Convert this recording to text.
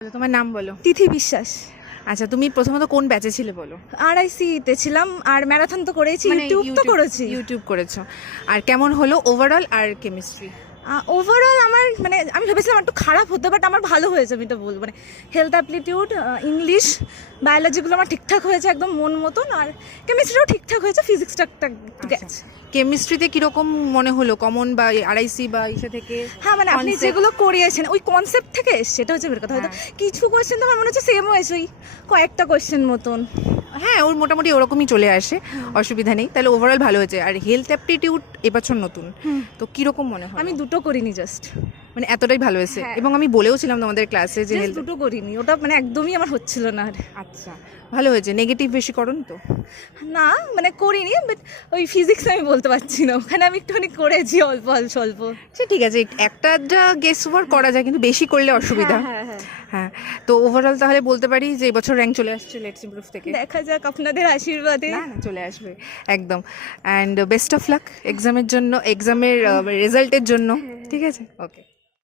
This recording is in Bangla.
বলো, তোমার নাম বলো। তিথি বিশ্বাস। আচ্ছা, তুমি প্রথমত কোন ব্যাচে ছিলে বলো? RIC-তে ছিলাম, আর ম্যারাথন তো করেছি, ইউটিউব তো করেছি। ইউটিউব করেছো। আর কেমন হলো ওভারঅল আর কেমিস্ট্রি? ওভারঅল আমার মানে আমি ভেবেছিলাম একটু খারাপ হতো, বাট আমার ভালো হয়েছে, আমি তো বলবো। মানে হেলথ অ্যাপটিটিউড, ইংলিশ, বায়োলজিগুলো আমার ঠিকঠাক হয়েছে একদম মন মতন, আর কেমিস্ট্রিও ঠিকঠাক হয়েছে, ফিজিক্সটা একটু গেছে। কেমিস্ট্রিতে কিরকম মনে হলো, কমন বা RIC বা ইসে থেকে? হ্যাঁ, মানে আপনি যেগুলো করিয়েছেন ওই কনসেপ্ট থেকে এসছে, সেটা হচ্ছে বের কথা। হয়তো কিছু কোয়েশ্চেন তো আমার মনে হচ্ছে সেমও এসে, ওই কয়েকটা কোয়েশ্চেন মতন। হ্যাঁ, ওর মোটামুটি ওরকমই চলে আসে, অসুবিধা নেই। তাহলে ওভারঅল ভালো হয়েছে। আর হেলথ অ্যাপটিটিউড এবছর নতুন, তো কিরকম মনে হয়? আমি দুটো করিনি, জাস্ট মানে এতটাই ভালো হয়েছে। হ্যাঁ। এবং আমি বলেওছিলাম তোমাদের ক্লাসে যে হেলথ। দুটো করিনি, ওটা মানে একদমই আমার হচ্ছিল না। আর আচ্ছা, ভালো হয়েছে। নেগেটিভ বেশি করনি তো? না, মানে করিনি, বাট ওই ফিজিক্স আমি বলতে পারছি না, ওখানে আমি একটুখানি করেছি অল্প স্বল্প। সে ঠিক আছে, একটা গেস ওয়ার্ক করা যায়, কিন্তু বেশি করলে অসুবিধা। হ্যাঁ, তো ওভারঅল তাহলে বলতে পারি যে এবছর র্যাঙ্ক চলে আসছে লেটস ইমপ্রুভ থেকে। দেখা যাক আপনাদের আশীর্বাদে। না, চলে আসবে একদম। অ্যান্ড বেস্ট অফ লাক এক্সামের জন্য, এক্সামের রেজাল্টের জন্য। ঠিক আছে, ওকে।